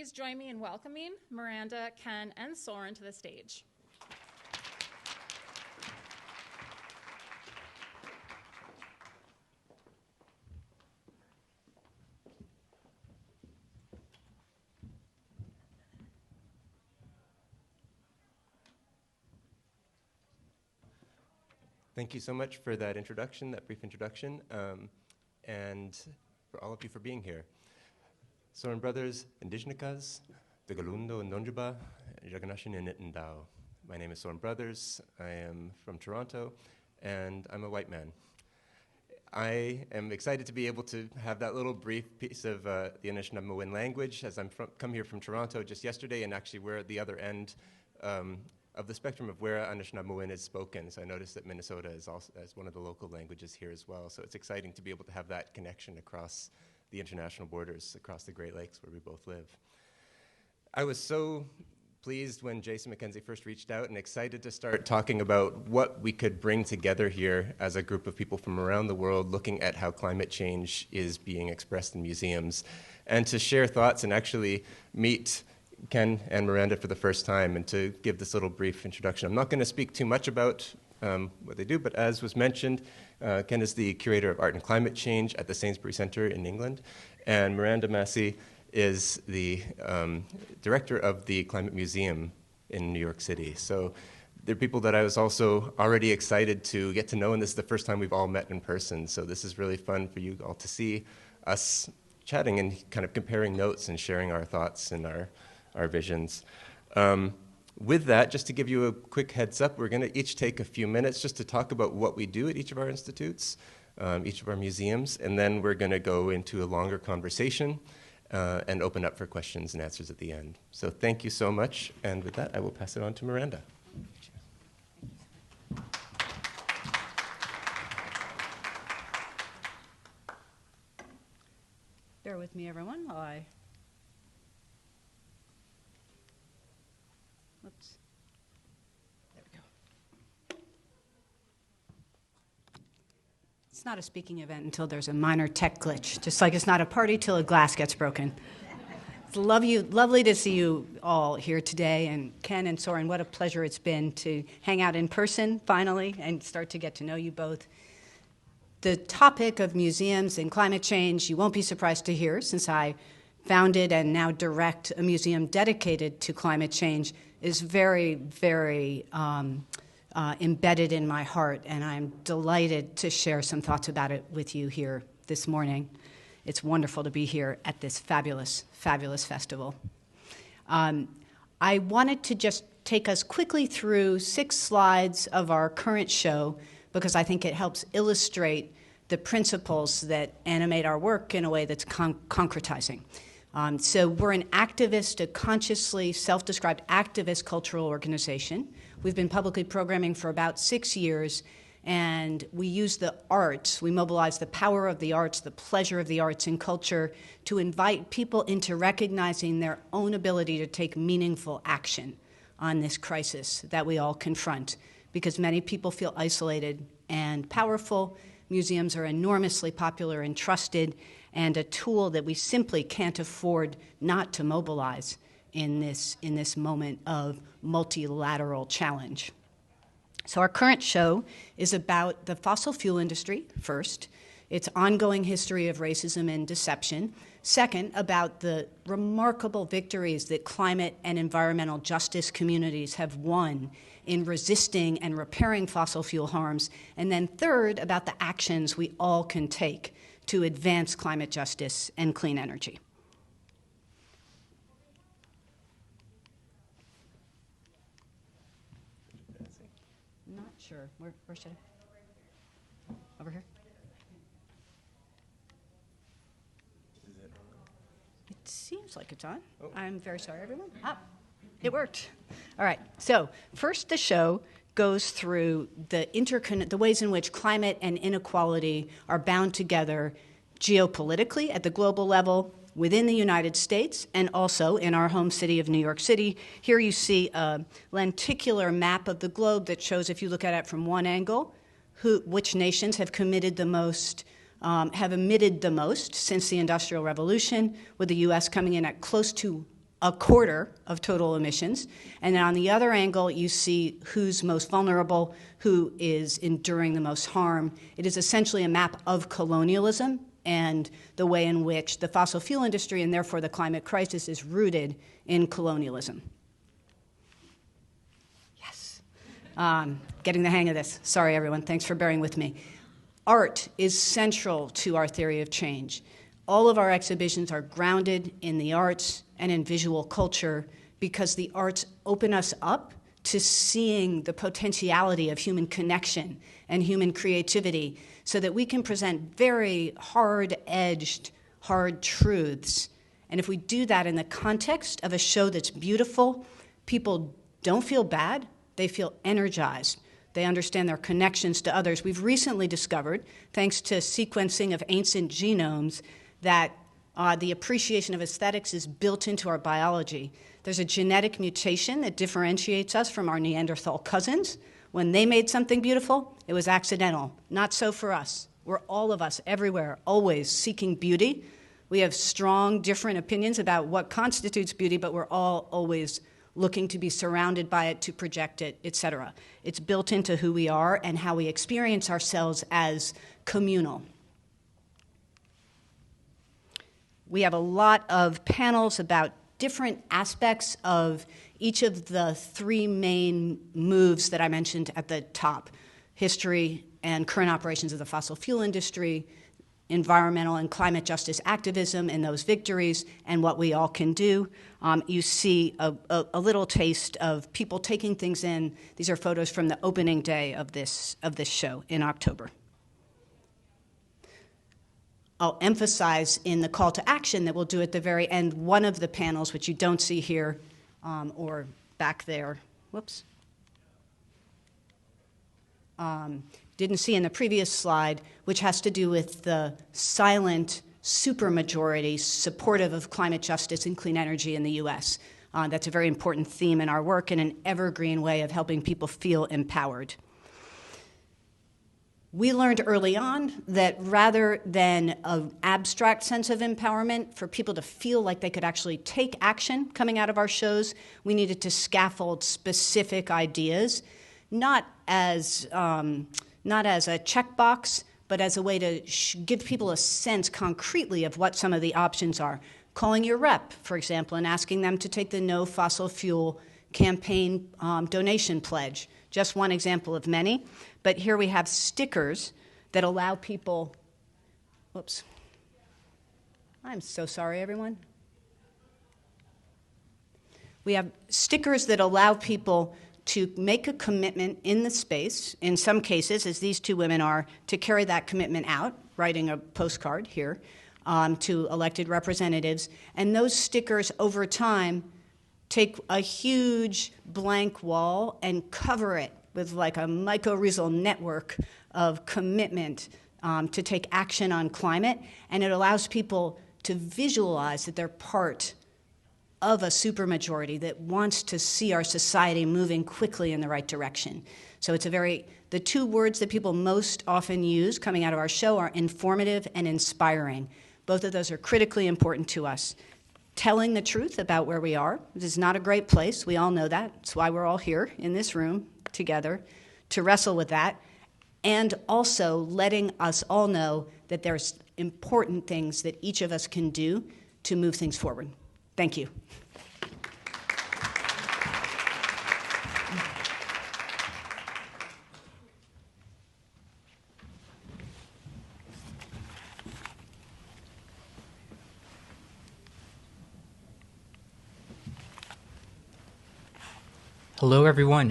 please join me in welcoming Miranda, Ken, and Soren to the stage. Thank you so much for that introduction, that brief introduction, and for all of you for being here. Soren brothers, Indigenicas, Degalundo and Nonjuba, Jaganashin and Nitendao. My name is Soren Brothers. I am from Toronto, and I'm a white man. I am excited to be able to have that little brief piece of the Anishinaabe language, as I'm come here from Toronto just yesterday, and actually we're at the other end of the spectrum of where Anishinaabe is spoken. So I noticed that Minnesota is also as one of the local languages here as well. So it's exciting to be able to have that connection across the international borders, across the Great Lakes where we both live. I was so pleased when Jason McKenzie first reached out and excited to start talking about what we could bring together here as a group of people from around the world looking at how climate change is being expressed in museums, and to share thoughts and actually meet Ken and Miranda for the first time and to give this little brief introduction. I'm not going to speak too much about what they do, but as was mentioned, Ken is the curator of art and climate change at the Sainsbury Center in England, and Miranda Massie is the director of the Climate Museum in New York City. So they're people that I was also already excited to get to know, and this is the first time we've all met in person. So this is really fun for you all to see us chatting and kind of comparing notes and sharing our thoughts and our visions. With that, just to give you a quick heads up, we're going to each take a few minutes just to talk about what we do at each of our institutes, each of our museums, and then we're going to go into a longer conversation and open up for questions and answers at the end. So thank you so much, and with that, I will pass it on to Miranda. Bear with me, everyone, while I... Whoops. There we go. It's not a speaking event until there's a minor tech glitch, just like it's not a party till a glass gets broken. It's lovely to see you all here today, and Ken and Soren, what a pleasure it's been to hang out in person, finally, and start to get to know you both. The topic of museums and climate change, you won't be surprised to hear, since I founded and now direct a museum dedicated to climate change, is very, very embedded in my heart, and I'm delighted to share some thoughts about it with you here this morning. It's wonderful to be here at this fabulous, fabulous festival. I wanted to just take us quickly through 6 slides of our current show because I think it helps illustrate the principles that animate our work in a way that's concretizing. So we're an activist, a consciously self-described activist cultural organization. We've been publicly programming for about 6 years, and we use the arts, we mobilize the power of the arts, the pleasure of the arts and culture to invite people into recognizing their own ability to take meaningful action on this crisis that we all confront, because many people feel isolated and powerful. Museums are enormously popular and trusted, and a tool that we simply can't afford not to mobilize in this moment of multilateral challenge. So our current show is about the fossil fuel industry, first, its ongoing history of racism and deception. Second, about the remarkable victories that climate and environmental justice communities have won in resisting and repairing fossil fuel harms. And then third, about the actions we all can take to advance climate justice and clean energy. Not sure. Where should I? Over here? It seems like it's on. Oh. I'm very sorry, everyone. It worked. All right. So first, the show goes through the ways in which climate and inequality are bound together geopolitically at the global level, within the United States, and also in our home city of New York City. Here you see a lenticular map of the globe that shows, if you look at it from one angle, which nations have committed the most, have emitted the most since the Industrial Revolution, with the U.S. coming in at close to a quarter of total emissions. And then on the other angle, you see who's most vulnerable, who is enduring the most harm. It is essentially a map of colonialism and the way in which the fossil fuel industry and therefore the climate crisis is rooted in colonialism. Yes. Getting the hang of this. Sorry, everyone. Thanks for bearing with me. Art is central to our theory of change. All of our exhibitions are grounded in the arts and in visual culture because the arts open us up to seeing the potentiality of human connection and human creativity so that we can present very hard-edged, hard truths. And if we do that in the context of a show that's beautiful, people don't feel bad, they feel energized. They understand their connections to others. We've recently discovered, thanks to sequencing of ancient genomes, that the appreciation of aesthetics is built into our biology. There's a genetic mutation that differentiates us from our Neanderthal cousins. When they made something beautiful, it was accidental. Not so for us. We're all of us, everywhere, always seeking beauty. We have strong, different opinions about what constitutes beauty, but we're all always looking to be surrounded by it, to project it, etc. It's built into who we are and how we experience ourselves as communal. We have a lot of panels about different aspects of each of the three main moves that I mentioned at the top: history and current operations of the fossil fuel industry, environmental and climate justice activism and those victories, and what we all can do. You see a little taste of people taking things in. These are photos from the opening day of this show in October. I'll emphasize in the call to action that we'll do at the very end one of the panels, which you don't see here or back there. Whoops. Didn't see in the previous slide, which has to do with the silent supermajority supportive of climate justice and clean energy in the U.S. That's a very important theme in our work and an evergreen way of helping people feel empowered. We learned early on that rather than an abstract sense of empowerment, for people to feel like they could actually take action coming out of our shows, we needed to scaffold specific ideas, not as a checkbox, but as a way to give people a sense concretely of what some of the options are. Calling your rep, for example, and asking them to take the No Fossil Fuel campaign donation pledge. Just one example of many. But here we have stickers that allow people, whoops. I'm so sorry, everyone. We have stickers that allow people to make a commitment in the space, in some cases, as these two women are, to carry that commitment out, writing a postcard here, to elected representatives. And those stickers, over time, take a huge blank wall and cover it with like a mycorrhizal network of commitment to take action on climate. And it allows people to visualize that they're part of a supermajority that wants to see our society moving quickly in the right direction. So it's the two words that people most often use coming out of our show are informative and inspiring. Both of those are critically important to us. Telling the truth about where we are. This is not a great place. We all know that. That's why we're all here in this room together to wrestle with that. And also letting us all know that there's important things that each of us can do to move things forward. Thank you. Hello, everyone.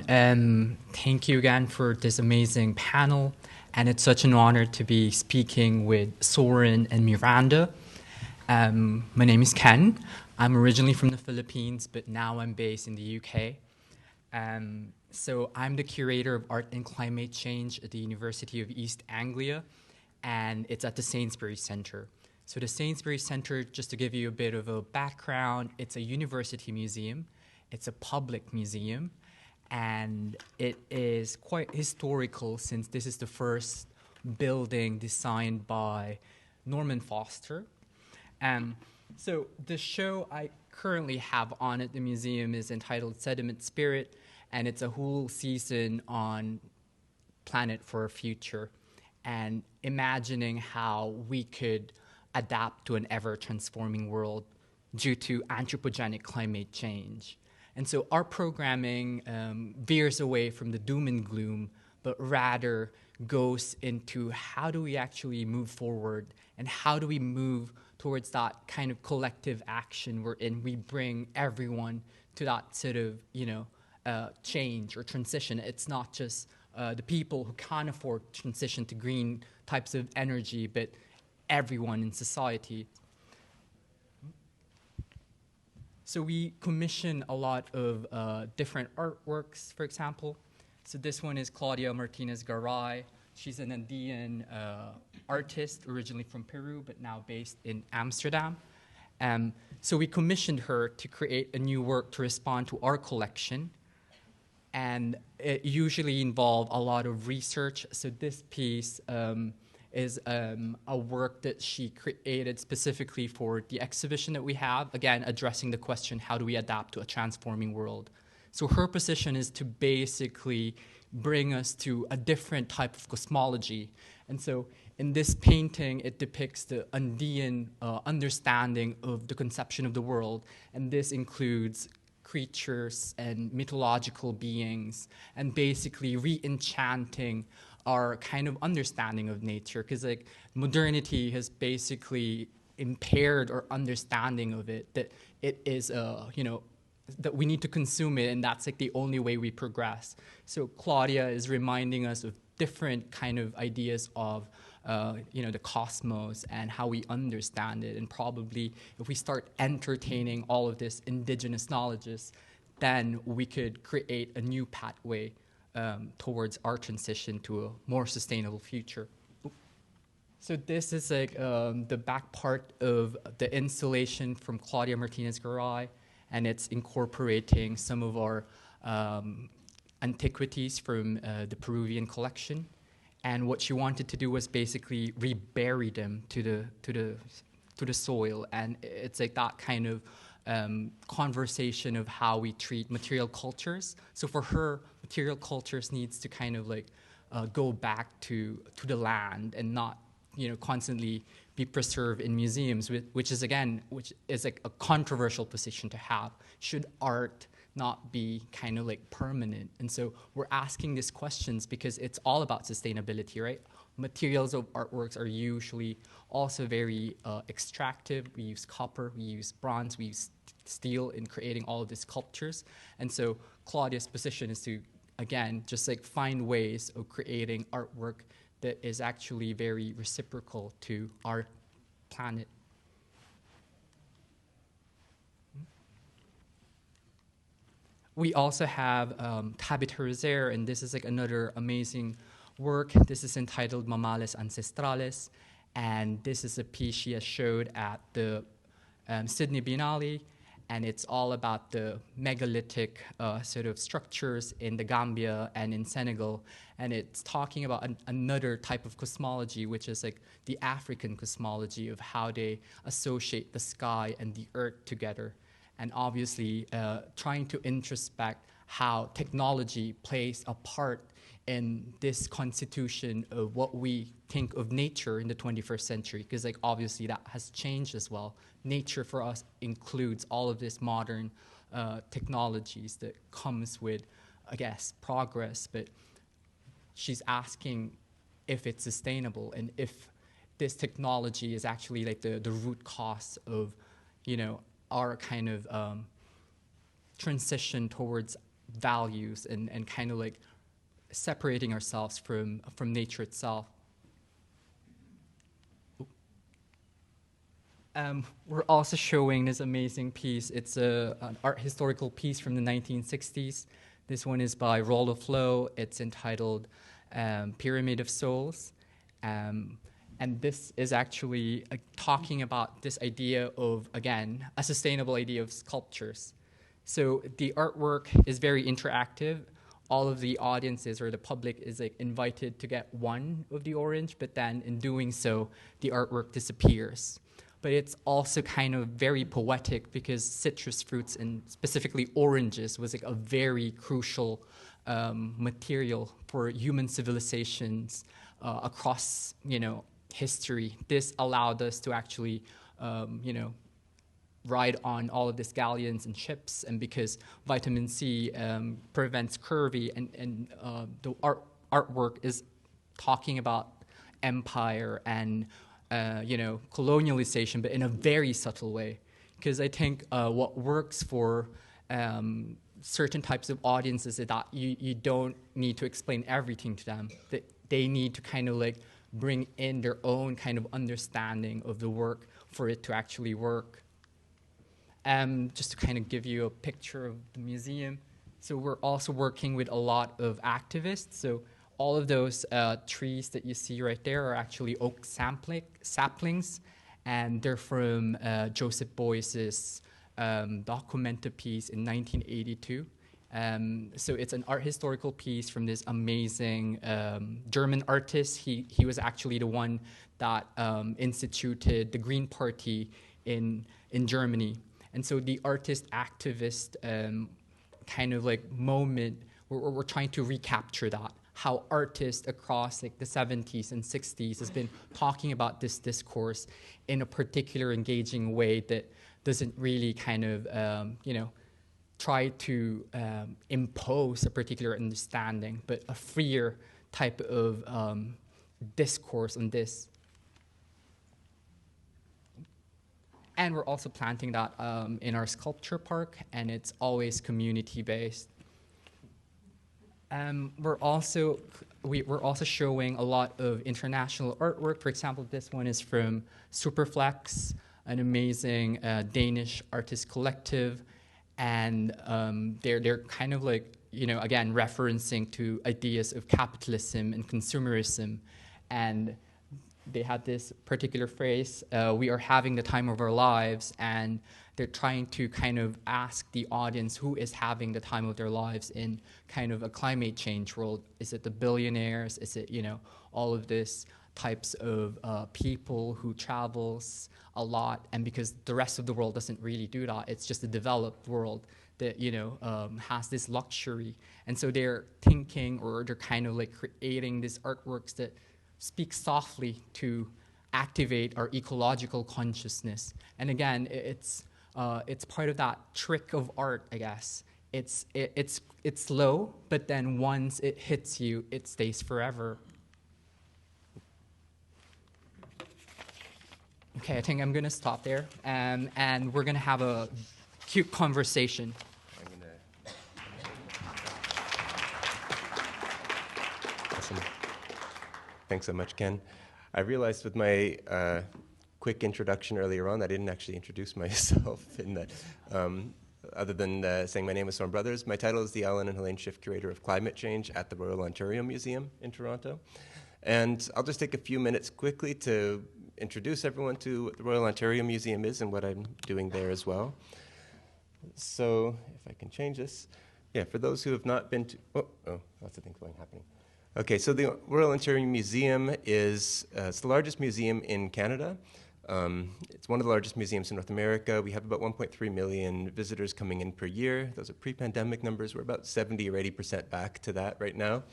Thank you again for this amazing panel. And it's such an honor to be speaking with Soren and Miranda. My name is Ken. I'm originally from the Philippines, but now I'm based in the UK. So I'm the curator of art and climate change at the University of East Anglia, and it's at the Sainsbury Center. So the Sainsbury Center, just to give you a bit of a background, it's a university museum. It's a public museum, and it is quite historical since this is the first building designed by Norman Foster. So the show I currently have on at the museum is entitled Sediment Spirit, and it's a whole season on Planet for a Future and imagining how we could adapt to an ever-transforming world due to anthropogenic climate change. And so our programming veers away from the doom and gloom, but rather goes into how do we actually move forward and how do we move towards that kind of collective action wherein we bring everyone to that sort of, change or transition. It's not just the people who can't afford transition to green types of energy, but everyone in society. So we commission a lot of different artworks, for example. So this one is Claudia Martinez-Garay. She's an Andean artist, originally from Peru, but now based in Amsterdam. So we commissioned her to create a new work to respond to our collection. And it usually involved a lot of research. So this piece is a work that she created specifically for the exhibition that we have, again, addressing the question, how do we adapt to a transforming world? So her position is to basically bring us to a different type of cosmology. And so in this painting, it depicts the Andean understanding of the conception of the world, and this includes creatures and mythological beings, and basically re-enchanting our kind of understanding of nature, because like modernity has basically impaired our understanding of it, that it is that we need to consume it, and that's like the only way we progress. So Claudia is reminding us of different kind of ideas of the cosmos and how we understand it, and probably if we start entertaining all of this indigenous knowledges, then we could create a new pathway towards our transition to a more sustainable future. So this is like the back part of the installation from Claudia Martinez-Garay, and it's incorporating some of our antiquities from the Peruvian collection. And what she wanted to do was basically rebury them to the soil, and it's like that kind of conversation of how we treat material cultures. So for her, material cultures needs to kind of like go back to the land and not constantly be preserved in museums, which is like a controversial position to have. Should art not be kind of like permanent? And so we're asking these questions because it's all about sustainability, right? Materials of artworks are usually also very extractive. We use copper, we use bronze, we use steel in creating all of these sculptures. And so Claudia's position is to, again, just like find ways of creating artwork that is actually very reciprocal to our planet. We also have Tabitha, and this is like another amazing work. This is entitled Mamales Ancestrales, and this is a piece she has showed at the Sydney Biennale, and it's all about the megalithic sort of structures in the Gambia and in Senegal, and it's talking about another type of cosmology, which is like the African cosmology of how they associate the sky and the earth together, and obviously trying to introspect how technology plays a part in this constitution of what we think of nature in the 21st century, because like obviously that has changed as well. Nature for us includes all of this modern technologies that comes with, I guess, progress, but she's asking if it's sustainable and if this technology is actually like the root cause of, our kind of transition towards values and kind of like separating ourselves from nature itself. We're also showing this amazing piece. It's an art historical piece from the 1960s. This one is by Rollo Flo. It's entitled Pyramid of Souls. And this is actually talking about this idea of, again, a sustainable idea of sculptures. So the artwork is very interactive. All of the audiences or the public is like invited to get one of the orange, but then in doing so, the artwork disappears. but it's also kind of very poetic because citrus fruits and specifically oranges was like a very crucial material for human civilizations across, history. This allowed us to actually, ride on all of these galleons and ships, and because vitamin C prevents scurvy, and the artwork is talking about empire and colonialization, but in a very subtle way. Because I think what works for certain types of audiences is that you don't need to explain everything to them. They need to kind of like bring in their own kind of understanding of the work for it to actually work. Just to kind of give you a picture of the museum. So we're also working with a lot of activists. So all of those trees that you see right there are actually oak saplings, and they're from Joseph Beuys's documented piece in 1982. So it's an art historical piece from this amazing German artist. He was actually the one that instituted the Green Party in Germany. And so the artist-activist kind of like moment, we're trying to recapture that, how artists across like the 70s and 60s has been talking about this discourse in a particular engaging way that doesn't really kind of, try to impose a particular understanding, but a freer type of discourse on this. And we're also planting that in our sculpture park, and it's always community-based. We're also showing a lot of international artwork. For example, this one is from Superflex, an amazing Danish artist collective, and they're kind of like, again, referencing to ideas of capitalism and consumerism. And they had this particular phrase, we are having the time of our lives, and they're trying to kind of ask the audience who is having the time of their lives in kind of a climate change world. Is it the billionaires? Is it, all of this types of people who travels a lot, and because the rest of the world doesn't really do that, it's just a developed world that, has this luxury. And so they're thinking, or they're kind of like creating these artworks that speak softly to activate our ecological consciousness. And again, it's part of that trick of art, I guess. It's slow, but then once it hits you, it stays forever. Okay, I think I'm gonna stop there, and we're gonna have a cute conversation. Awesome. Thanks so much, Ken. I realized with my quick introduction earlier on, I didn't actually introduce myself in that, other than saying my name is Soren Brothers. My title is the Allan and Helaine Shiff Curator of Climate Change at the Royal Ontario Museum in Toronto. And I'll just take a few minutes quickly to introduce everyone to what the Royal Ontario Museum is and what I'm doing there as well. So if I can change this. Yeah, for those who have not been to, lots of things happening. Okay, so the Royal Ontario Museum is it's the largest museum in Canada. It's one of the largest museums in North America. We have about 1.3 million visitors coming in per year. Those are pre-pandemic numbers. We're about 70 or 80% back to that right now.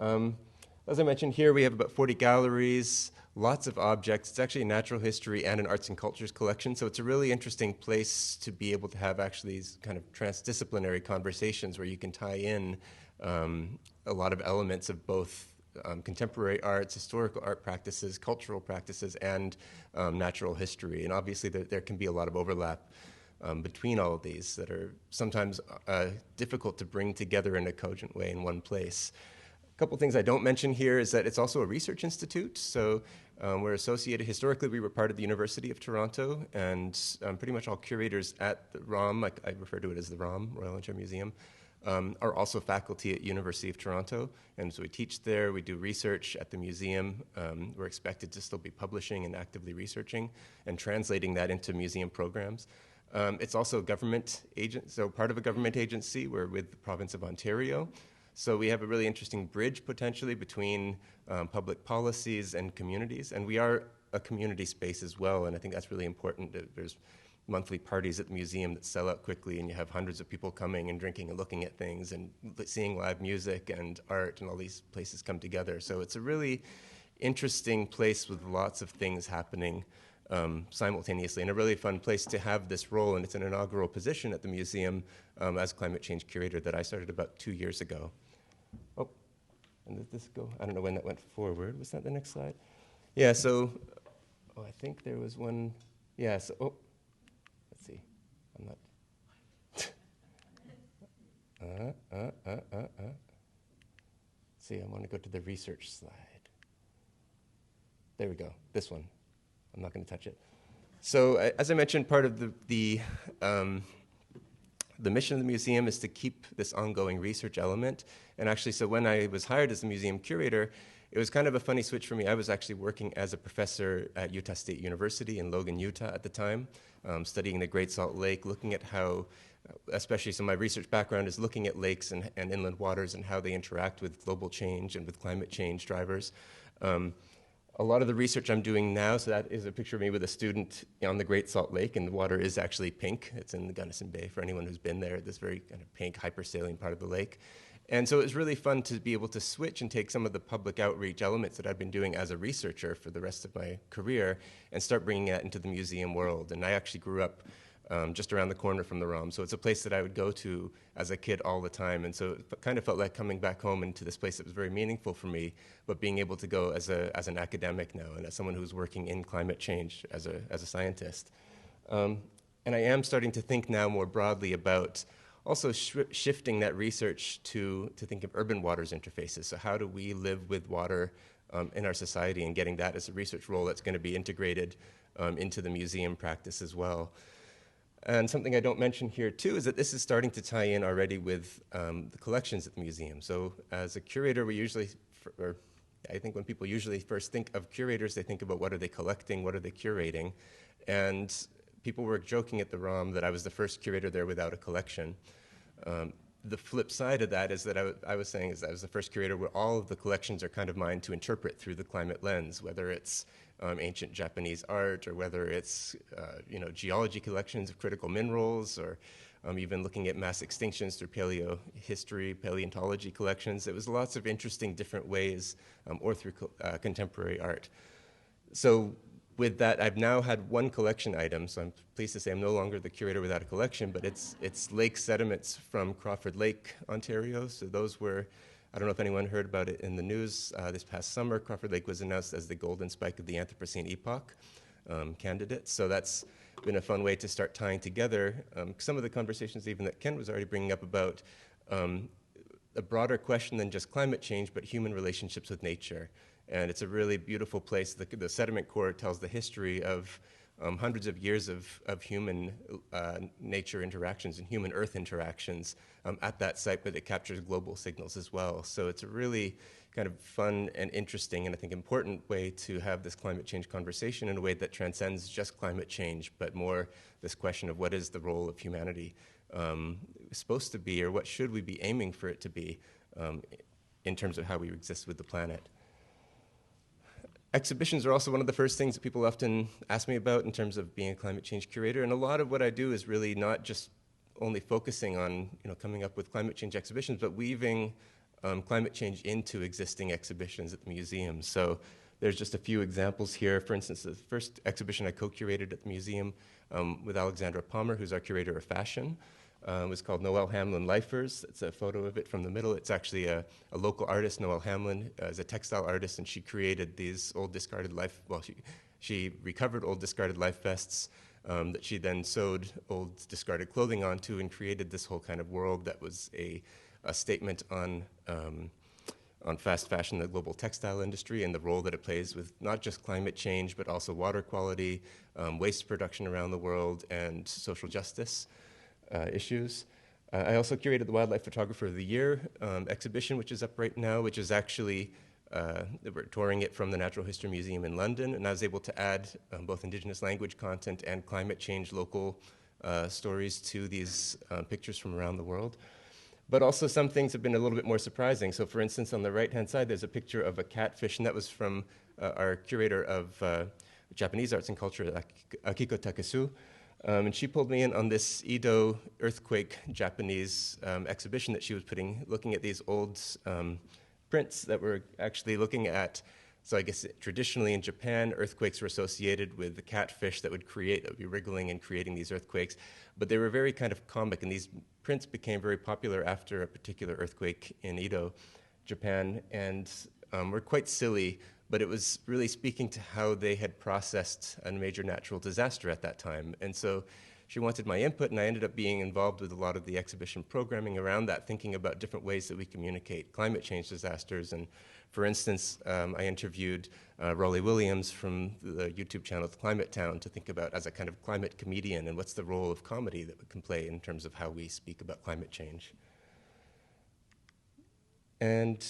As I mentioned here, we have about 40 galleries, lots of objects. It's actually a natural history and an arts and cultures collection, so it's a really interesting place to be able to have actually these kind of transdisciplinary conversations where you can tie in a lot of elements of both contemporary arts, historical art practices, cultural practices, and natural history. And obviously there can be a lot of overlap between all of these that are sometimes difficult to bring together in a cogent way in one place. A couple things I don't mention here is that it's also a research institute. So we're associated, historically we were part of the University of Toronto, and pretty much all curators at the ROM, I refer to it as the ROM, Royal Ontario Museum, are also faculty at University of Toronto. And so we teach there, we do research at the museum. We're expected to still be publishing and actively researching and translating that into museum programs. It's also a government agent, so part of a government agency. We're with the province of Ontario. So we have a really interesting bridge potentially between public policies and communities. And we are a community space as well, and I think that's really important. There's monthly parties at the museum that sell out quickly, and you have hundreds of people coming and drinking and looking at things and seeing live music and art, and all these places come together. So it's a really interesting place with lots of things happening simultaneously, and a really fun place to have this role, and it's an inaugural position at the museum as climate change curator that I started about 2 years ago. Oh, and did this go? I don't know when that went forward. Was that the next slide? Yeah, so, I think there was one, yeah, so, let's see, I'm not, see, I want to go to the research slide. There we go, this one. I'm not going to touch it. So, as I mentioned, part of the mission of the museum is to keep this ongoing research element. And actually, so when I was hired as the museum curator, it was kind of a funny switch for me. I was actually working as a professor at Utah State University in Logan, Utah at the time, studying the Great Salt Lake, looking at how, especially so my research background is looking at lakes and inland waters and how they interact with global change and with climate change drivers. A lot of the research I'm doing now, so that is a picture of me with a student on the Great Salt Lake, and the water is actually pink. It's in the Gunnison Bay for anyone who's been there, this very kind of pink, hypersaline part of the lake. And so it was really fun to be able to switch and take some of the public outreach elements that I've been doing as a researcher for the rest of my career and start bringing that into the museum world. And I actually grew up just around the corner from the ROM, so it's a place that I would go to as a kid all the time, and so it kind of felt like coming back home into this place that was very meaningful for me, but being able to go as an academic now and as someone who's working in climate change as a scientist. And I am starting to think now more broadly about also shifting that research to think of urban waters interfaces. So how do we live with water in our society, and getting that as a research role that's going to be integrated into the museum practice as well. And something I don't mention here too is that this is starting to tie in already with the collections at the museum. So as a curator, we usually, I think when people usually first think of curators, they think about what are they collecting, what are they curating. And people were joking at the ROM that I was the first curator there without a collection. The flip side of that is that I was saying is that I was the first curator where all of the collections are kind of mine to interpret through the climate lens, whether it's ancient Japanese art, or whether it's geology collections of critical minerals, or even looking at mass extinctions through paleohistory, paleontology collections. It was lots of interesting different ways, or through contemporary art. So with that, I've now had one collection item, so I'm pleased to say I'm no longer the curator without a collection, but it's lake sediments from Crawford Lake, Ontario. So those were, I don't know if anyone heard about it in the news this past summer. Crawford Lake was announced as the golden spike of the Anthropocene epoch candidate. So that's been a fun way to start tying together some of the conversations even that Ken was already bringing up about a broader question than just climate change, but human relationships with nature. And it's a really beautiful place. The sediment core tells the history of hundreds of years of human nature interactions and human earth interactions at that site, but it captures global signals as well. So it's a really kind of fun and interesting and I think important way to have this climate change conversation in a way that transcends just climate change, but more this question of what is the role of humanity supposed to be, or what should we be aiming for it to be in terms of how we exist with the planet. Exhibitions are also one of the first things that people often ask me about in terms of being a climate change curator, and a lot of what I do is really not just only focusing on coming up with climate change exhibitions, but weaving climate change into existing exhibitions at the museum. So there's just a few examples here. For instance, the first exhibition I co-curated at the museum with Alexandra Palmer, who's our curator of fashion, was called Noel Hamlin Lifers. It's a photo of it from the middle. It's actually a local artist. Noel Hamlin is a textile artist, and she created these old discarded she recovered old discarded life vests that she then sewed old discarded clothing onto, and created this whole kind of world that was a statement on fast fashion, the global textile industry, and the role that it plays with not just climate change, but also water quality, waste production around the world, and social justice issues. I also curated the Wildlife Photographer of the Year exhibition, which is up right now, which is actually, we're touring it from the Natural History Museum in London, and I was able to add both Indigenous language content and climate change local stories to these pictures from around the world. But also some things have been a little bit more surprising. So for instance, on the right-hand side, there's a picture of a catfish, and that was from our curator of Japanese arts and culture at Akiko Takesu. And she pulled me in on this Edo earthquake Japanese exhibition that she was looking at these old prints that were actually looking at, so I guess traditionally in Japan, earthquakes were associated with the catfish that would be wriggling and creating these earthquakes, but they were very kind of comic, and these prints became very popular after a particular earthquake in Edo, Japan, and were quite silly, but it was really speaking to how they had processed a major natural disaster at that time. And so she wanted my input, and I ended up being involved with a lot of the exhibition programming around that, thinking about different ways that we communicate climate change disasters. And for instance, I interviewed Rolly Williams from the YouTube channel Climate Town to think about as a kind of climate comedian and what's the role of comedy that we can play in terms of how we speak about climate change. And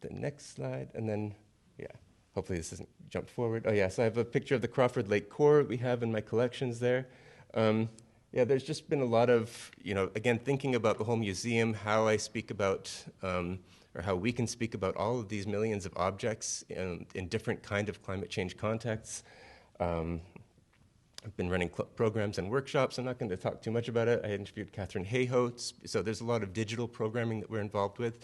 the next slide, and then, yeah, hopefully this doesn't jump forward. Oh yeah, so I have a picture of the Crawford Lake core we have in my collections there. Yeah, there's just been a lot of, again, thinking about the whole museum, how I speak about, or how we can speak about all of these millions of objects in different kind of climate change contexts. I've been running programs and workshops. I'm not going to talk too much about it. I interviewed Catherine Hayhoe, so there's a lot of digital programming that we're involved with.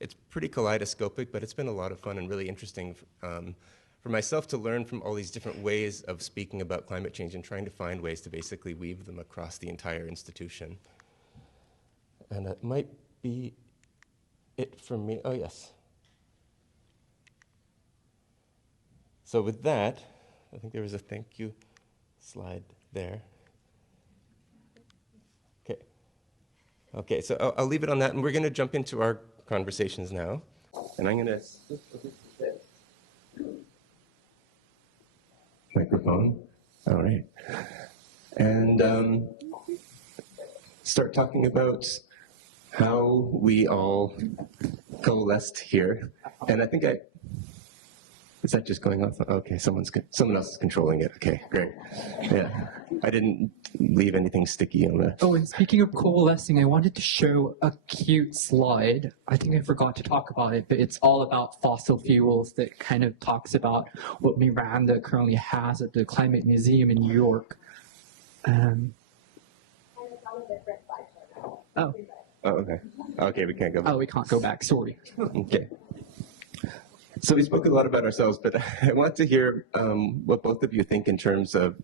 It's pretty kaleidoscopic, but it's been a lot of fun and really interesting for myself to learn from all these different ways of speaking about climate change and trying to find ways to basically weave them across the entire institution. And that might be it for me. Oh, yes. So with that, I think there was a thank you slide there. Okay. Okay, so I'll leave it on that, and we're going to jump into our conversations now. And I'm going to microphone. All right. And start talking about how we all coalesced here. And I think is that just going off? Okay, someone else is controlling it. Okay, great. Yeah, I didn't leave anything sticky on the... Oh, and speaking of coalescing, I wanted to show a cute slide. I think I forgot to talk about it, but it's all about fossil fuels that kind of talks about what Miranda currently has at the Climate Museum in New York. Oh. Oh, okay. Okay, we can't go back. Oh, we can't go back, sorry. Okay. So we spoke a lot about ourselves, but I want to hear what both of you think in terms of,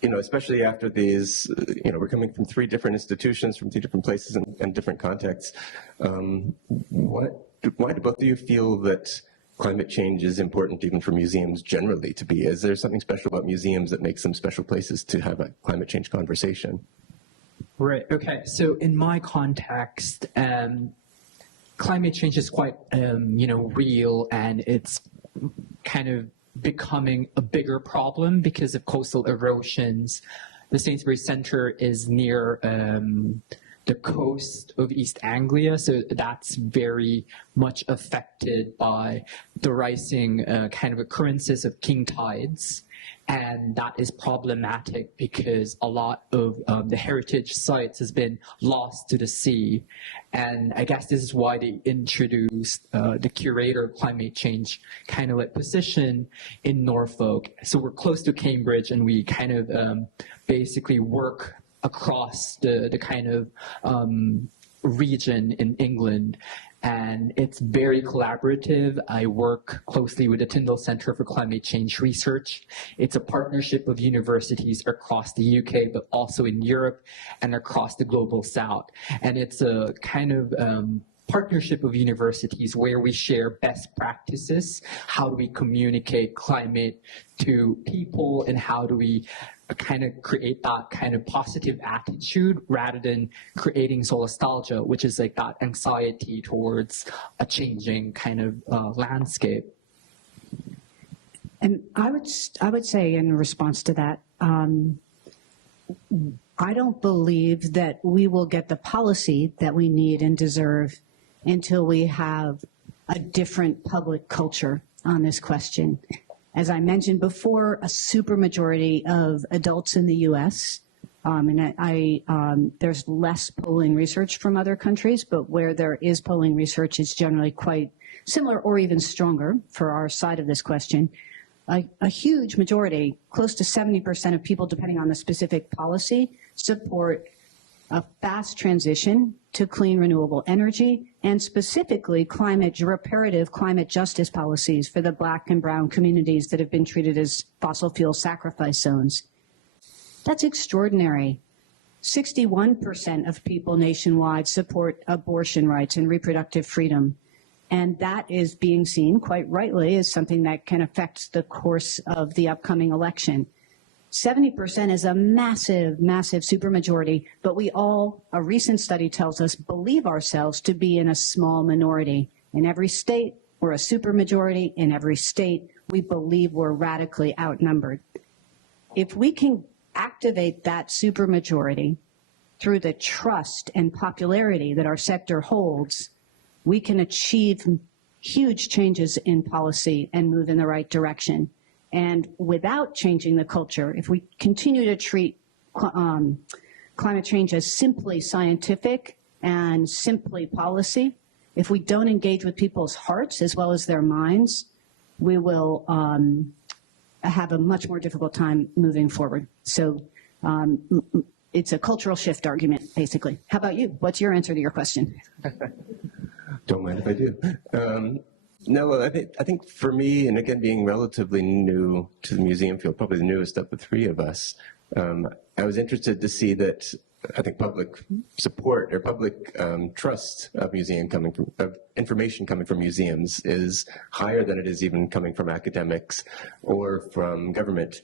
especially after these, we're coming from 3 different institutions, from 3 different places and different contexts. Why do both of you feel that climate change is important even for museums generally to be? Is there something special about museums that makes them special places to have a climate change conversation? Right, okay. So in my context, climate change is quite, real, and it's kind of becoming a bigger problem because of coastal erosions. The Sainsbury Centre is near the coast of East Anglia, so that's very much affected by the rising kind of occurrences of king tides. And that is problematic because a lot of the heritage sites has been lost to the sea. And I guess this is why they introduced the Curator of climate change kind of like position in Norfolk. So we're close to Cambridge, and we kind of basically work across the kind of region in England. And it's very collaborative. I work closely with the Tyndall Centre for Climate Change Research. It's a partnership of universities across the UK, but also in Europe and across the global south. And it's a kind of partnership of universities where we share best practices. How do we communicate climate to people, and how do we kind of create that kind of positive attitude rather than creating solastalgia, which is like that anxiety towards a changing kind of landscape. And I would say in response to that, I don't believe that we will get the policy that we need and deserve until we have a different public culture on this question. As I mentioned before, a supermajority of adults in the U.S., and there's less polling research from other countries, but where there is polling research, it's generally quite similar or even stronger for our side of this question. a huge majority, close to 70% of people, depending on the specific policy, support a fast transition to clean renewable energy, and specifically reparative climate justice policies for the Black and brown communities that have been treated as fossil fuel sacrifice zones. That's extraordinary. 61% of people nationwide support abortion rights and reproductive freedom. And that is being seen, quite rightly, as something that can affect the course of the upcoming election. 70% is a massive, massive supermajority, but we all, a recent study tells us, believe ourselves to be in a small minority. In every state, we're a supermajority. In every state, we believe we're radically outnumbered. If we can activate that supermajority through the trust and popularity that our sector holds, we can achieve huge changes in policy and move in the right direction. And without changing the culture, if we continue to treat climate change as simply scientific and simply policy, if we don't engage with people's hearts as well as their minds, we will have a much more difficult time moving forward. So it's a cultural shift argument, basically. How about you? What's your answer to your question? Don't mind if I do. No, I think for me, and again, being relatively new to the museum field, probably the newest of the three of us, I was interested to see that I think public support or public trust of information coming from museums is higher than it is even coming from academics or from government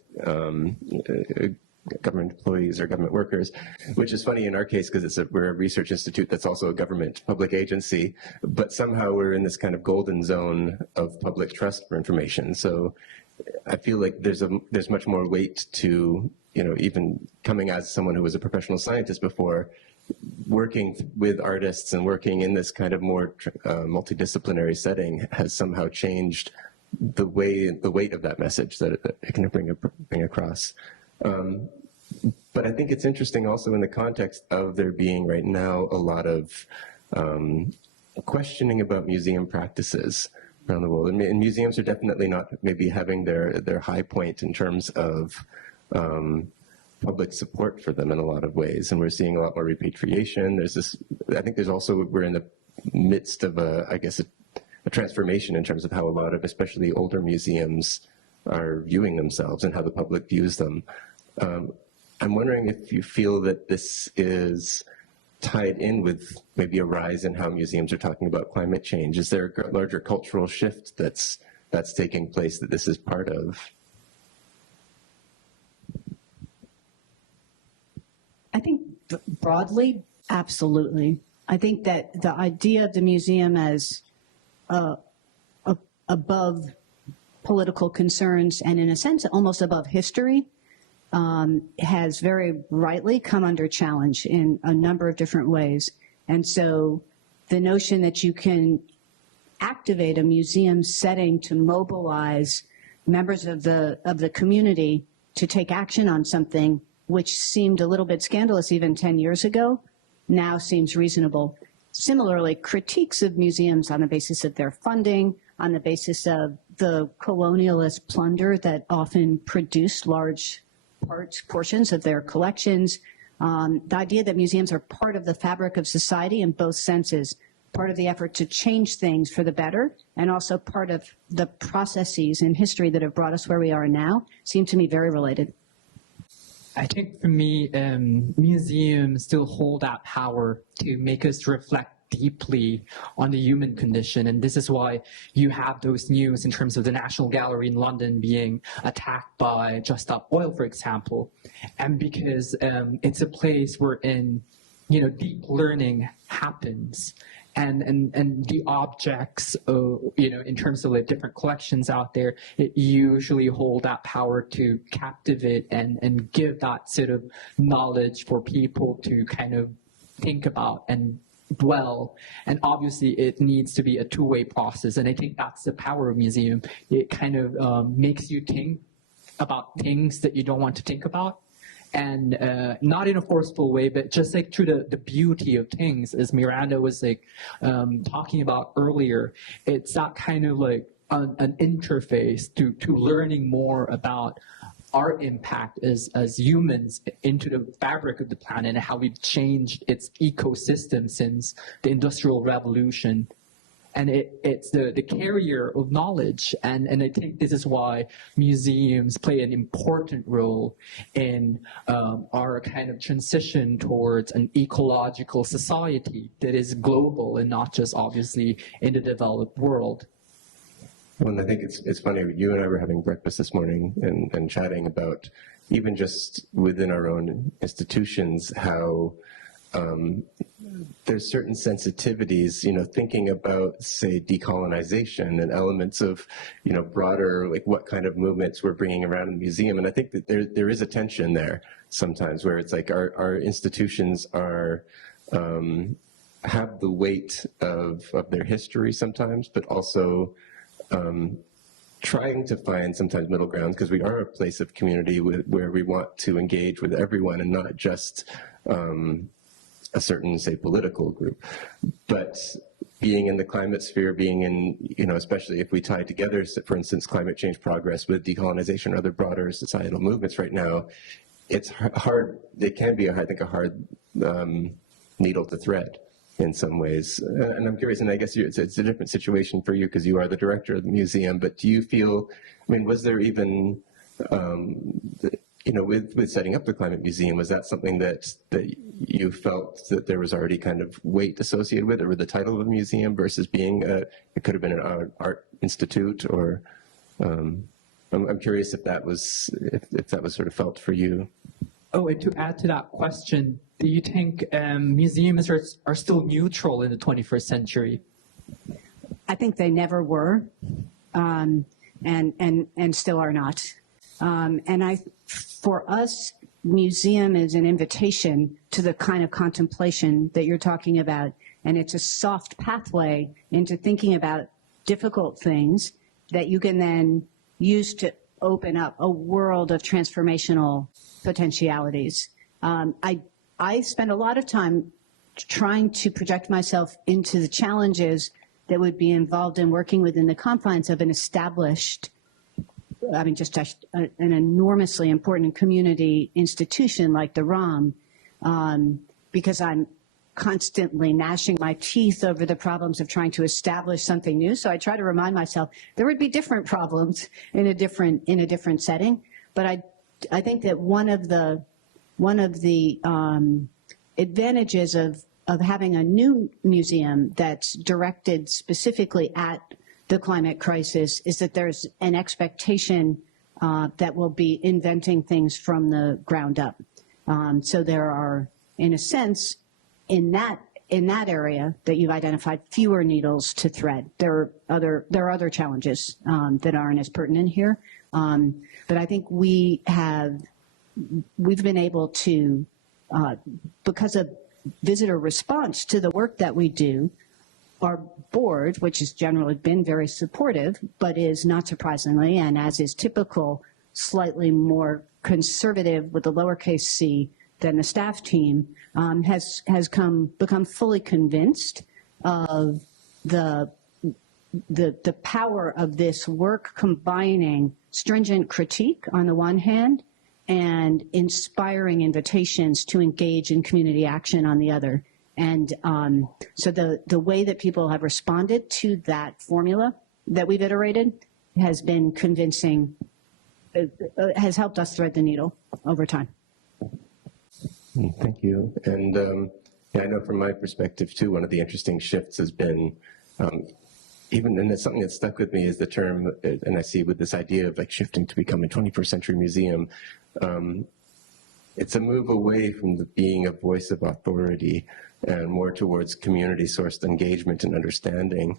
employees or government workers, which is funny in our case because we're a research institute that's also a government public agency, but somehow we're in this kind of golden zone of public trust for information. So I feel like there's much more weight to, even coming as someone who was a professional scientist before, working with artists and working in this kind of more multidisciplinary setting has somehow changed the weight of that message that it can bring across. But I think it's interesting also in the context of there being right now a lot of questioning about museum practices around the world. And museums are definitely not maybe having their high point in terms of public support for them in a lot of ways. And we're seeing a lot more repatriation. I think we're in the midst of a transformation in terms of how a lot of, especially older museums, are viewing themselves and how the public views them. I'm wondering if you feel that this is tied in with maybe a rise in how museums are talking about climate change. Is there a larger cultural shift that's taking place that this is part of? I think broadly, absolutely. I think that the idea of the museum as above political concerns and, in a sense, almost above history has very rightly come under challenge in a number of different ways. And so the notion that you can activate a museum setting to mobilize members of the community to take action on something which seemed a little bit scandalous even 10 years ago now seems reasonable. Similarly, critiques of museums on the basis of their funding, on the basis of the colonialist plunder that often produced large portions of their collections, the idea that museums are part of the fabric of society in both senses, part of the effort to change things for the better, and also part of the processes in history that have brought us where we are now, seem to me very related. I think for me, museums still hold that power to make us reflect deeply on the human condition. And this is why you have those news in terms of the National Gallery in London being attacked by Just Stop Oil, for example. And because it's a place wherein, deep learning happens. And the objects, in terms of the different collections out there, it usually hold that power to captivate and give that sort of knowledge for people to kind of think about and dwell. And obviously it needs to be a two-way process. And I think that's the power of museum. It kind of makes you think about things that you don't want to think about. And not in a forceful way, but just like through the beauty of things, as Miranda was talking about earlier. It's that kind of an interface to learning more about our impact as humans into the fabric of the planet and how we've changed its ecosystem since the Industrial Revolution. And it's the carrier of knowledge. And I think this is why museums play an important role in our kind of transition towards an ecological society that is global and not just obviously in the developed world. Well, and I think it's funny, you and I were having breakfast this morning and chatting about even just within our own institutions, how there's certain sensitivities, thinking about, say, decolonization and elements of, broader, like what kind of movements we're bringing around in the museum. And I think that there is a tension there sometimes where it's like our institutions are, have the weight of their history sometimes, but also trying to find sometimes middle ground, because we are a place of community where we want to engage with everyone and not just a certain, say, political group. But being in the climate sphere, being in, especially if we tie together, for instance, climate change progress with decolonization or other broader societal movements right now, it's hard, it can be, I think, a hard needle to thread in some ways. And I'm curious, and I guess it's a different situation for you because you are the director of the museum, but do you feel, was there even, with setting up the Climate Museum, was that something that you felt that there was already kind of weight associated with it, or the title of the museum versus being it could have been an art institute, or I'm curious if that was sort of felt for you. Oh, and to add to that question, do you think museums are still neutral in the 21st century? I think they never were, and still are not. For us, museum is an invitation to the kind of contemplation that you're talking about, and it's a soft pathway into thinking about difficult things that you can then use to open up a world of transformational potentialities. I spend a lot of time trying to project myself into the challenges that would be involved in working within the confines of an established, just an enormously important community institution like the ROM, because I'm constantly gnashing my teeth over the problems of trying to establish something new. So I try to remind myself there would be different problems in a different setting. But I think that one of the advantages of having a new museum that's directed specifically at the climate crisis is that there's an expectation that we'll be inventing things from the ground up. So there are, in a sense, in that area that you've identified, fewer needles to thread. There are other challenges that aren't as pertinent here, but I think we've been able to, because of visitor response to the work that we do, our board, which has generally been very supportive, but is not surprisingly, and as is typical, slightly more conservative with the lowercase c than the staff team, has become fully convinced of the power of this work, combining stringent critique on the one hand and inspiring invitations to engage in community action on the other. And so the way that people have responded to that formula that we've iterated has been convincing, has helped us thread the needle over time. Thank you. And I know from my perspective too, one of the interesting shifts has been, and it's something that stuck with me, is the term, and I see with this idea of like shifting to become a 21st century museum, it's a move away from being a voice of authority and more towards community-sourced engagement and understanding.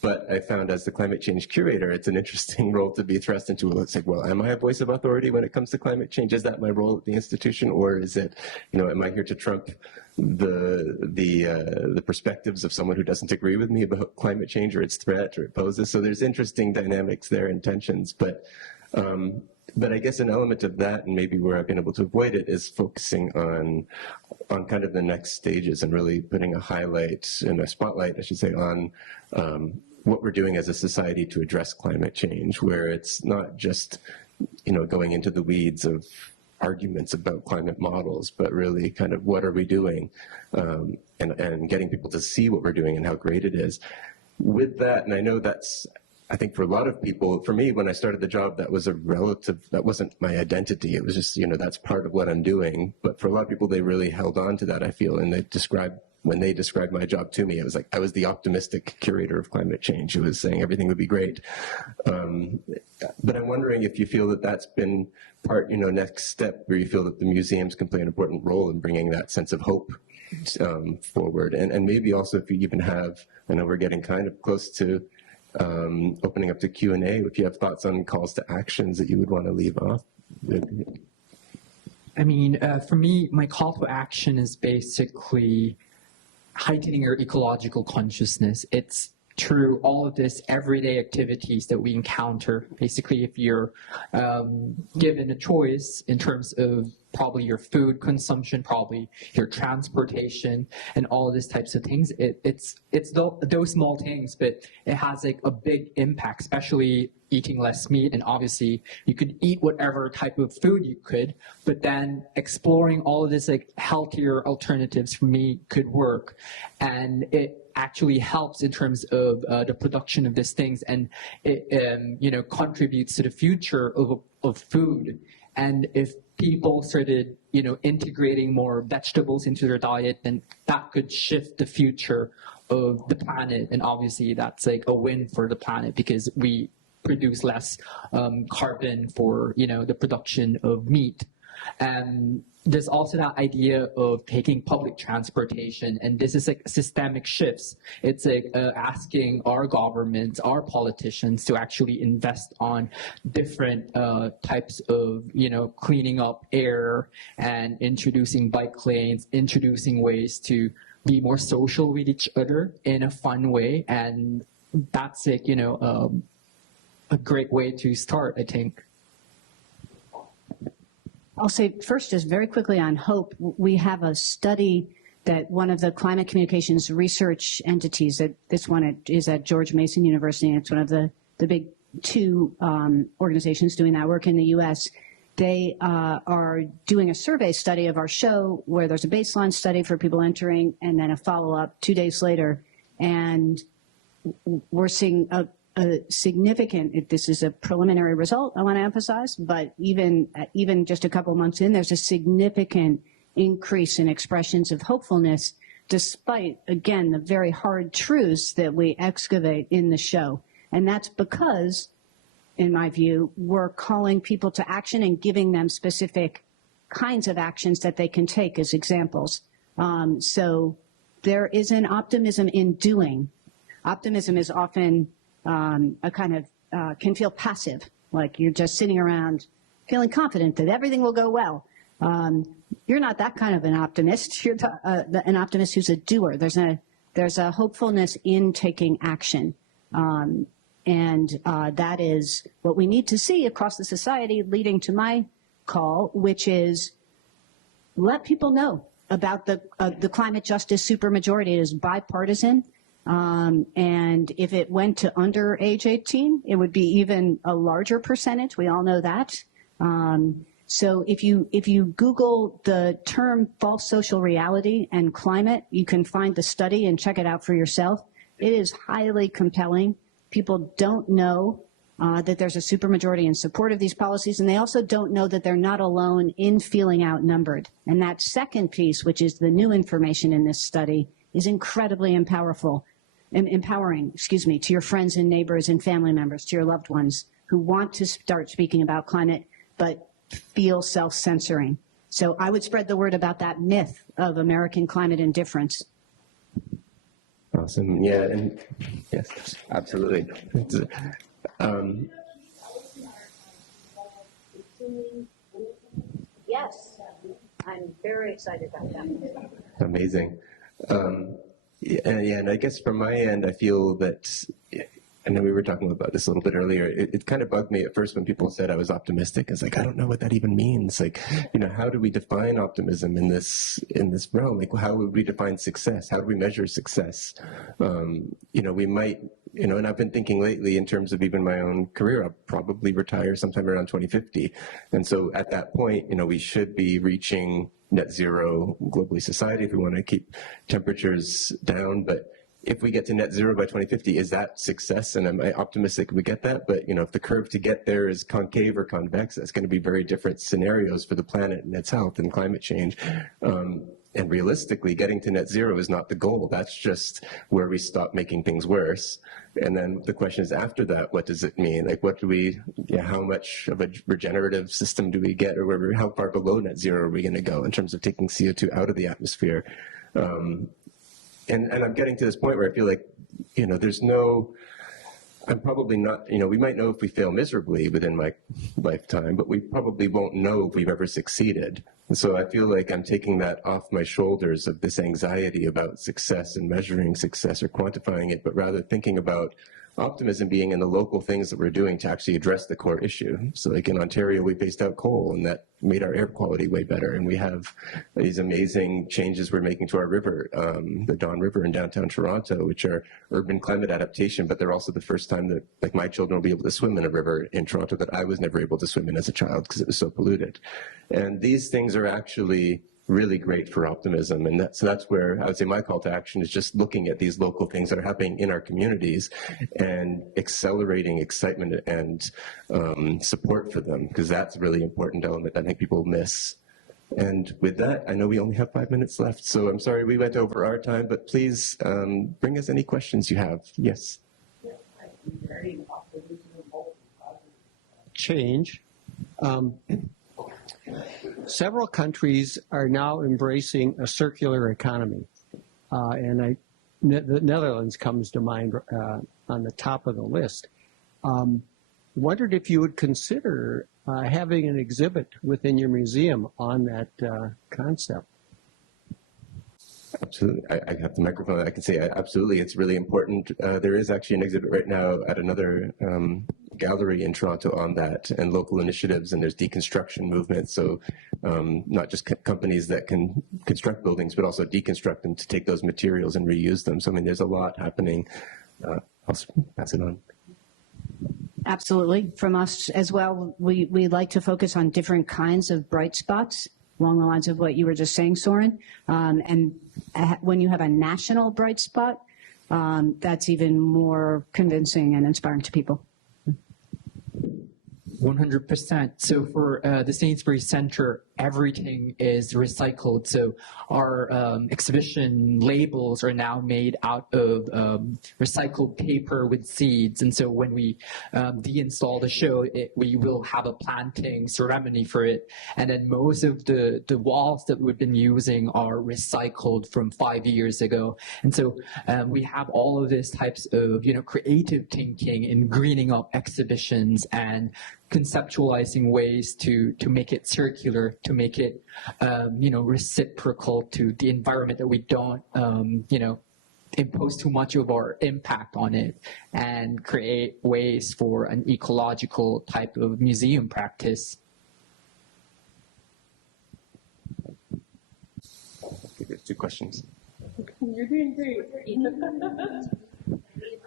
But I found as the climate change curator, it's an interesting role to be thrust into. It's like, well, am I a voice of authority when it comes to climate change? Is that my role at the institution, or is it, am I here to trump the perspectives of someone who doesn't agree with me about climate change or its threat or it poses? So there's interesting dynamics there and tensions, but I guess an element of that, and maybe where I've been able to avoid it, is focusing on kind of the next stages and really putting a highlight and a spotlight, I should say, on what we're doing as a society to address climate change, where it's not just, going into the weeds of arguments about climate models, but really kind of what are we doing, and getting people to see what we're doing and how great it is. With that, and I think for a lot of people, for me, when I started the job, that wasn't my identity. It was just, that's part of what I'm doing. But for a lot of people, they really held on to that, I feel, and when they described my job to me, it was like I was the optimistic curator of climate change who was saying everything would be great. But I'm wondering if you feel that that's been part, next step, where you feel that the museums can play an important role in bringing that sense of hope forward. And maybe also if you even have, I know we're getting kind of close to opening up to Q&A, if you have thoughts on calls to actions that you would want to leave off. I mean, for me, my call to action is basically heightening your ecological consciousness. It's through all of this everyday activities that we encounter. Basically, if you're given a choice in terms of probably your food consumption, probably your transportation, and all of these types of things, it's those small things, but it has like a big impact, especially eating less meat. And obviously you could eat whatever type of food you could, but then exploring all of this like healthier alternatives for me could work. And it actually helps in terms of the production of these things, and it contributes to the future of food. And if people started integrating more vegetables into their diet, then that could shift the future of the planet. And obviously that's like a win for the planet, because we produce less carbon for the production of meat. And there's also that idea of taking public transportation, and this is like systemic shifts. It's like asking our governments, our politicians, to actually invest on different types of cleaning up air and introducing bike lanes, introducing ways to be more social with each other in a fun way. And that's like a great way to start, I think. I'll say first, just very quickly on hope, we have a study that one of the climate communications research entities, that this one is at George Mason University, and it's one of the big two organizations doing that work in the US. They are doing a survey study of our show, where there's a baseline study for people entering and then a follow-up 2 days later. And we're seeing a significant, this is a preliminary result, I want to emphasize, but even just a couple months in, there's a significant increase in expressions of hopefulness, despite, again, the very hard truths that we excavate in the show. And that's because, in my view, we're calling people to action and giving them specific kinds of actions that they can take as examples. So there is an optimism in doing. Optimism is often a kind of can feel passive, like you're just sitting around feeling confident that everything will go well. You're not that kind of an optimist. You're an optimist who's a doer. There's a hopefulness in taking action, and that is what we need to see across the society, leading to my call, which is let people know about the climate justice supermajority. It is bipartisan. And if it went to under age 18, it would be even a larger percentage. We all know that. So if you Google the term false social reality and climate, you can find the study and check it out for yourself. It is highly compelling. People don't know that there's a supermajority in support of these policies, and they also don't know that they're not alone in feeling outnumbered. And that second piece, which is the new information in this study, is incredibly empowering, to your friends and neighbors and family members, to your loved ones who want to start speaking about climate but feel self-censoring. So I would spread the word about that myth of American climate indifference. Awesome. Yeah, and yes, absolutely. Yes, I'm very excited about that. Amazing. And I guess from my end, I feel that, I know we were talking about this a little bit earlier, it kind of bugged me at first when people said I was optimistic. I was like, I don't know what that even means. Like, how do we define optimism in this realm? Like, how would we define success? How do we measure success? We might you know, and I've been thinking lately in terms of even my own career, I'll probably retire sometime around 2050. And so at that point, you know, we should be reaching net zero globally society if we want to keep temperatures down. But if we get to net zero by 2050, is that success? And am I optimistic we get that? But, you know, if the curve to get there is concave or convex, that's going to be very different scenarios for the planet and its health and climate change. And realistically, getting to net zero is not the goal. That's just where we stop making things worse. And then the question is, after that, what does it mean? Like, what do we, how much of a regenerative system do we get, or how far below net zero are we going to go in terms of taking CO2 out of the atmosphere? And I'm getting to this point where I feel like, you know, there's no, I'm probably not, you know, we might know if we fail miserably within my lifetime, but we probably won't know if we've ever succeeded. And so I feel like I'm taking that off my shoulders of this anxiety about success and measuring success or quantifying it, but rather thinking about optimism being in the local things that we're doing to actually address the core issue. So like in Ontario, we phased out coal, and that made our air quality way better. And we have these amazing changes we're making to our river, the Don River in downtown Toronto, which are urban climate adaptation, but they're also the first time that like my children will be able to swim in a river in Toronto that I was never able to swim in as a child because it was so polluted. And these things are actually really great for optimism. And so that's where I would say my call to action is just looking at these local things that are happening in our communities and accelerating excitement and support for them, because that's a really important element I think people miss. And with that, I know we only have 5 minutes left, so I'm sorry we went over our time, but please bring us any questions you have. Yes? Change. Several countries are now embracing a circular economy, and the Netherlands comes to mind on the top of the list. Wondered if you would consider having an exhibit within your museum on that concept. Absolutely. I have the microphone. I can say absolutely. It's really important. There is actually an exhibit right now at another gallery in Toronto on that and local initiatives, and there's deconstruction movements. So not just companies that can construct buildings, but also deconstruct them to take those materials and reuse them. So I mean, there's a lot happening. I'll pass it on. Absolutely. From us as well, we like to focus on different kinds of bright spots along the lines of what you were just saying, Soren. And when you have a national bright spot, that's even more convincing and inspiring to people. 100%. So for the Sainsbury Centre, everything is recycled. So our exhibition labels are now made out of recycled paper with seeds. And so when we deinstall the show, we will have a planting ceremony for it. And then most of the walls that we've been using are recycled from 5 years ago. And so we have all of these types of, you know, creative thinking in greening up exhibitions and conceptualizing ways to make it circular, to make it, you know, reciprocal to the environment, that we don't, you know, impose too much of our impact on it, and create ways for an ecological type of museum practice. Okay, there's 2 questions. You're doing great.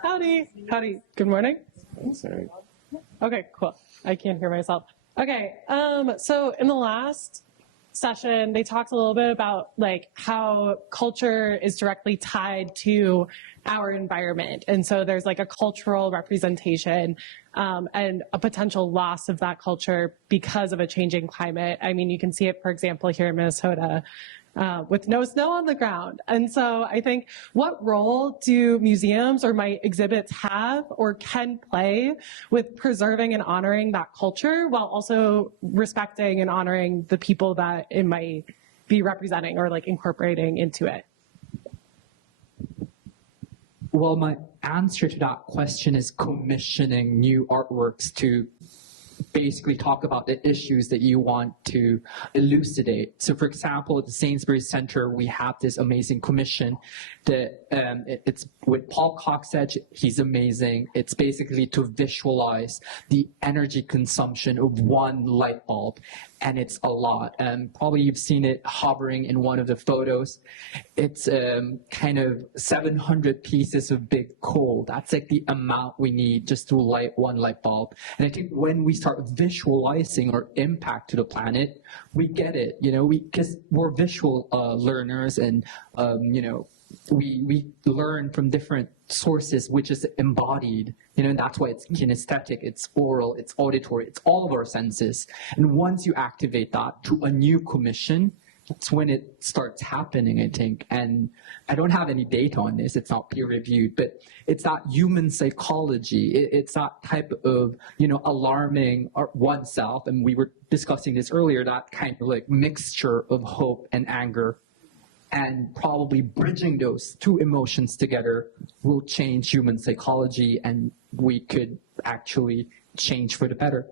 Howdy. Howdy. Good morning. Sorry. Okay, cool. I can't hear myself. Okay, so in the last session, they talked a little bit about like how culture is directly tied to our environment. And so there's like a cultural representation and a potential loss of that culture because of a changing climate. I mean, you can see it, for example, here in Minnesota, with no snow on the ground. And so I think, what role do museums or my exhibits have or can play with preserving and honoring that culture while also respecting and honoring the people that it might be representing or like incorporating into it? Well, my answer to that question is commissioning new artworks to basically talk about the issues that you want to elucidate. So for example, at the Sainsbury Centre, we have this amazing commission that it's with Paul Coxedge. He's amazing. It's basically to visualize the energy consumption of one light bulb. and it's a lot. Probably you've seen it hovering in one of the photos. It's kind of 700 pieces of big coal. That's like the amount we need just to light one light bulb. And I think when we start visualizing our impact to the planet, we get it, because we're visual learners, and, we learn from different sources, which is embodied, and that's why it's kinesthetic, it's oral, it's auditory, it's all of our senses. And once you activate that to a new commission, that's when it starts happening, I think. And I don't have any data on this, it's not peer reviewed, but it's that human psychology. It's that type of, alarming oneself. And we were discussing this earlier, that kind of like mixture of hope and anger. And probably bridging those two emotions together will change human psychology, and we could actually change for the better.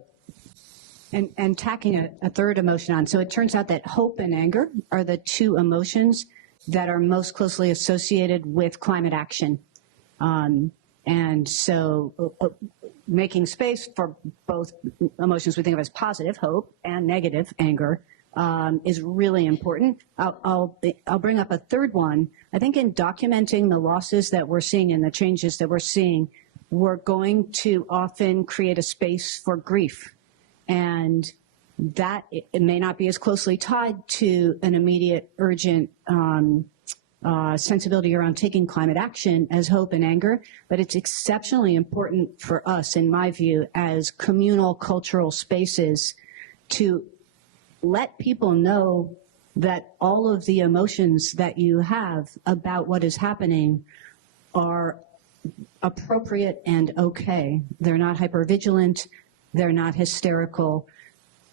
And tacking a third emotion on. So it turns out that hope and anger are the two emotions that are most closely associated with climate action. And so making space for both emotions we think of as positive, hope, and negative, anger, is really important. I'll bring up a third one. I think in documenting the losses that we're seeing and the changes that we're seeing, we're going to often create a space for grief. And that it may not be as closely tied to an immediate, urgent sensibility around taking climate action as hope and anger, but it's exceptionally important for us, in my view, as communal cultural spaces to let people know that all of the emotions that you have about what is happening are appropriate and okay. They're not hypervigilant. They're not hysterical.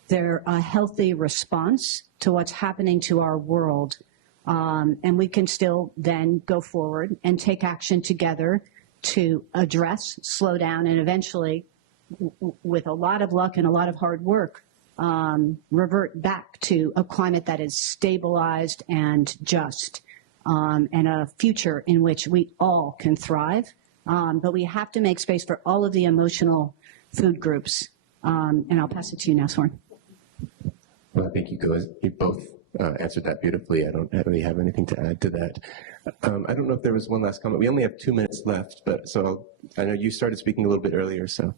They're a healthy response to what's happening to our world. And we can still then go forward and take action together to address, slow down, and eventually, with a lot of luck and a lot of hard work, revert back to a climate that is stabilized and just, and a future in which we all can thrive. But we have to make space for all of the emotional food groups. And I'll pass it to you now, Soren. Well, I think you both answered that beautifully. I don't really have anything to add to that. I don't know if there was one last comment. We only have 2 minutes left, but so I know you started speaking a little bit earlier, so.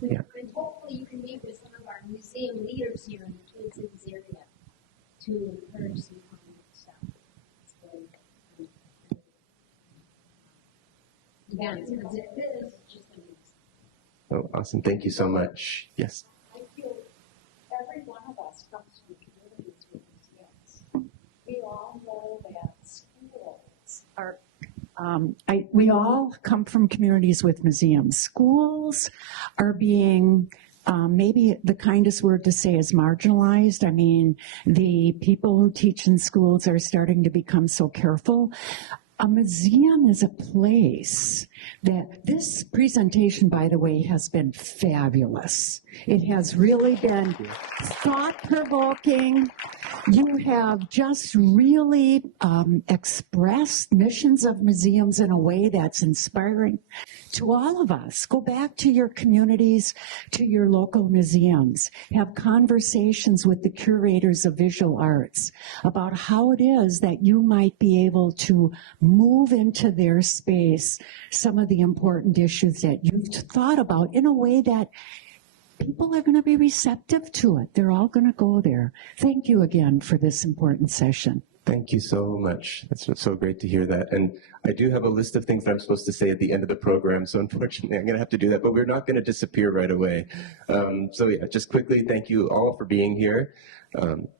Yeah. And hopefully you can meet with some of our museum leaders here and the kids in this area to encourage some common stuff. Events, because it is just amazing. Oh, awesome. Thank you so much. Yes. I feel every one of us comes from communities with museums. We all know that schools are we all come from communities with museums. Schools are being, maybe the kindest word to say is marginalized. I mean, the people who teach in schools are starting to become so careful. A museum is a place that this presentation, by the way, has been fabulous. It has really been thought-provoking. You have just really expressed missions of museums in a way that's inspiring to all of us. Go back to your communities, to your local museums. Have conversations with the curators of visual arts about how it is that you might be able to move into their space some of the important issues that you've thought about in a way that people are going to be receptive to it. They're all going to go there. Thank you again for this important session. Thank you so much. That's so great to hear that. And I do have a list of things that I'm supposed to say at the end of the program, so unfortunately I'm going to have to do that, but we're not going to disappear right away. So yeah, just quickly, thank you all for being here.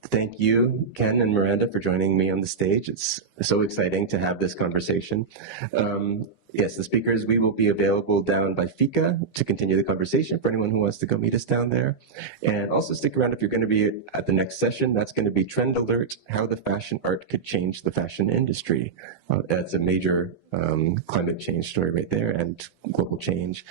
Thank you, Ken and Miranda, for joining me on the stage. It's so exciting to have this conversation. Yes, the speakers, we will be available down by Fika to continue the conversation for anyone who wants to go meet us down there. And also stick around if you're going to be at the next session. That's going to be Trend Alert, How the Fashion Art Could Change the Fashion Industry. That's a major climate change story right there and global change.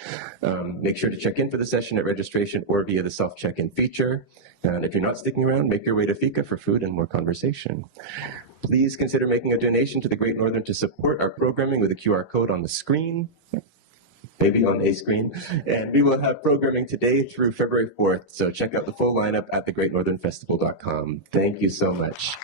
Make sure to check in for the session at registration or via the self-check-in feature. And if you're not sticking around, make your way to Fika for food and more conversation. Please consider making a donation to the Great Northern to support our programming with a QR code on the screen. maybe on a screen. And we will have programming today through February 4th, so check out the full lineup at thegreatnorthernfestival.com. Thank you so much.